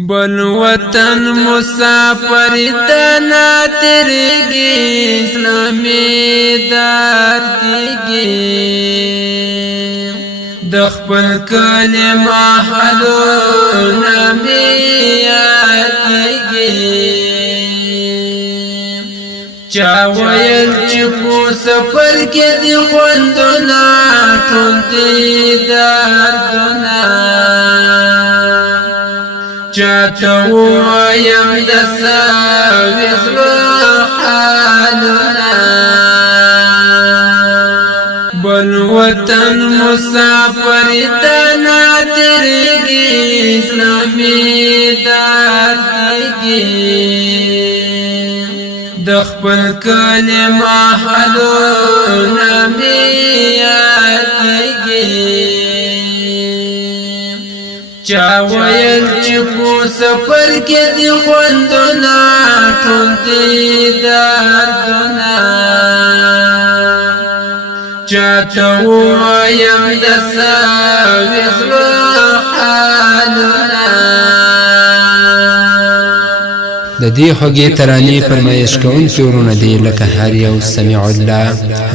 بل وطن مسافر دنا تیرگی اسلامی دار دیگی دخپل کلمه حلونا میادگی چا ویل چی کو سفر کی دی خوندنا ټول دی دردنا چاته وایم د ساویز حالنا بل وطن مسافر دنا تیرگی اسلامی دار دیگی دخپل کلمه حلونا میادگی چا ویل چی کو سفر کی دی خوندنا ټول دی دردنا چاته وایم د ساویز حالنا د دې خوږې ترانې فرمایش کوونکي ورونه دي لکه هر یو سمیع الله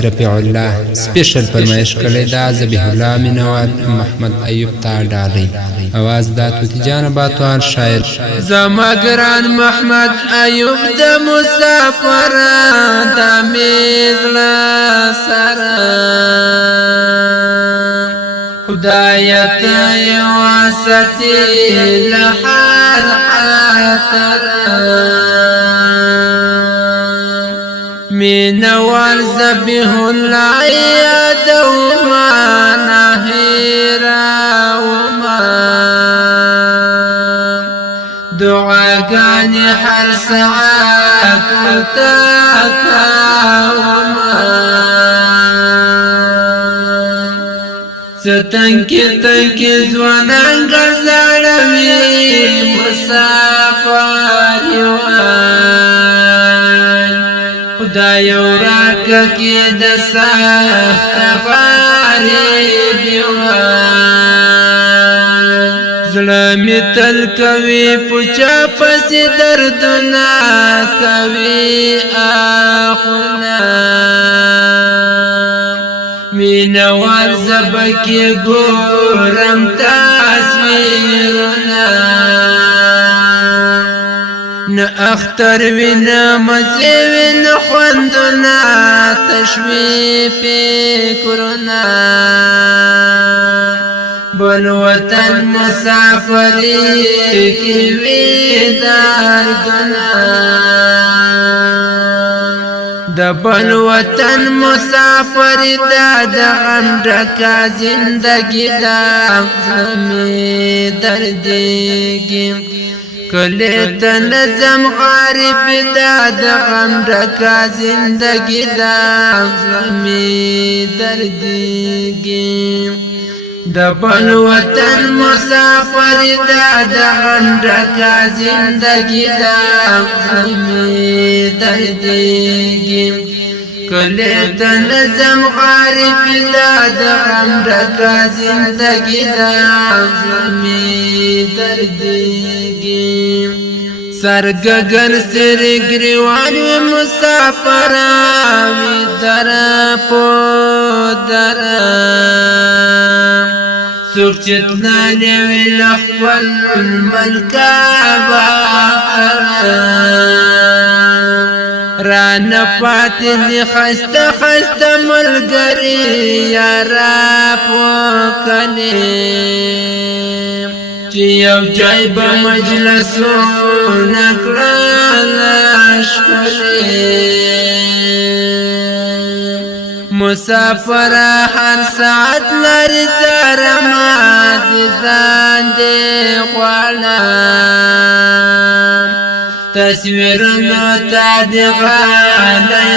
رفیع الله سپیشل فرمایش کړی دا ذبیح الله مینوال محمد ایوب تا ډالۍ اواز دا توتی جان باتوار شاعر زما ګران محمد ایوب د مسافر د میزلا سره خدای ته واسطه لحر عطر من ذبیح الله یادوما نهیرا وما دعاګانې هر ساعت وما ستنکی ځوانان ګرځړوي مسافر یوان خدای ورکه کې د سخت غریب یوان زړه مې تل کوي پوچا پسې دردونه کوي اخونه مینوال زبکی گورم تصویرنا نه اختر وینا مزی وینا خوندنا تشوی فکرنا بل وطن مسافری کی وی دردنا د بل وطن مسافر د غم ډکه زندگی دا زمي دردېږي کله ته نظم غریب د غم ډکه زندگی دا زمي دردېږي د بل وطن مسافر د غم ډکه زندگی دا زمي دردېږي کله ته نظم غریب د غم ډکه زندگی دا زمي دردېږي سرگگن سر گریوان مسافر وی در پو در سوک چتنا لیوی لخفل ملکابا ران پاتل خست خست ملگری یارا پوکنی چی یو جای با مجلسو نکرالش کنی مسافر هر ساعت لري سره ما دي ځان دې غواړم تصویرونو ته دې غالي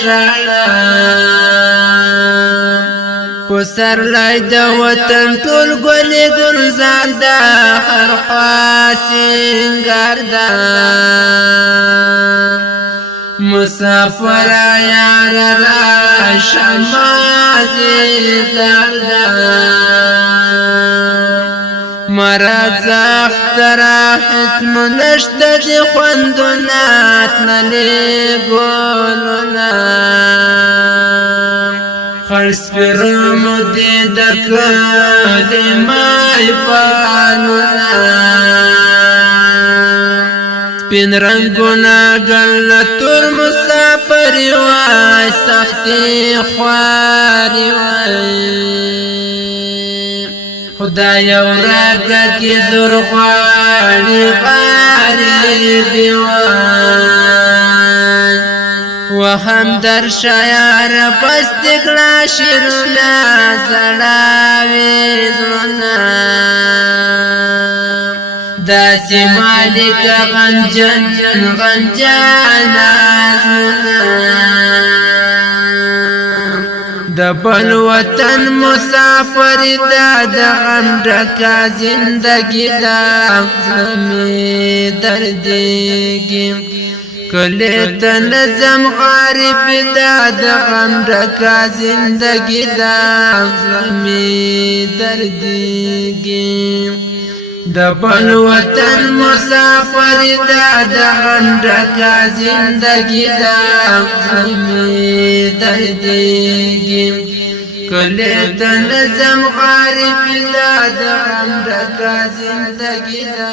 شړم پسر لای د وطن ټول ګلې ګلزار ده هر خوا سینګار ده مسافر یار را شمازی درد مرض اخترا حسم نشت دی خوندنات نلی گولونا خرس پرمو دی دکلی مای فالونا سپین رنگونا گل تور مسافری وای سختی خواری وای خدای ورکا کی زور خواری غریبی وای وهم در شیار پستکلا شیرونا زڑاوی زلونا داسی مالک غنجن غنجانا زلونا دبل وطن مسافر دا غم ڈکا زندگی دا زمی دردیگی کلی تنظم غارب دا غم ڈکا زندگی دا زمی دردیگی دبل وطن مسافر دا غم ڈکا زندگی دا زمی دردیگی کلی تنظم غارب دا غم ڈکا زندگی دا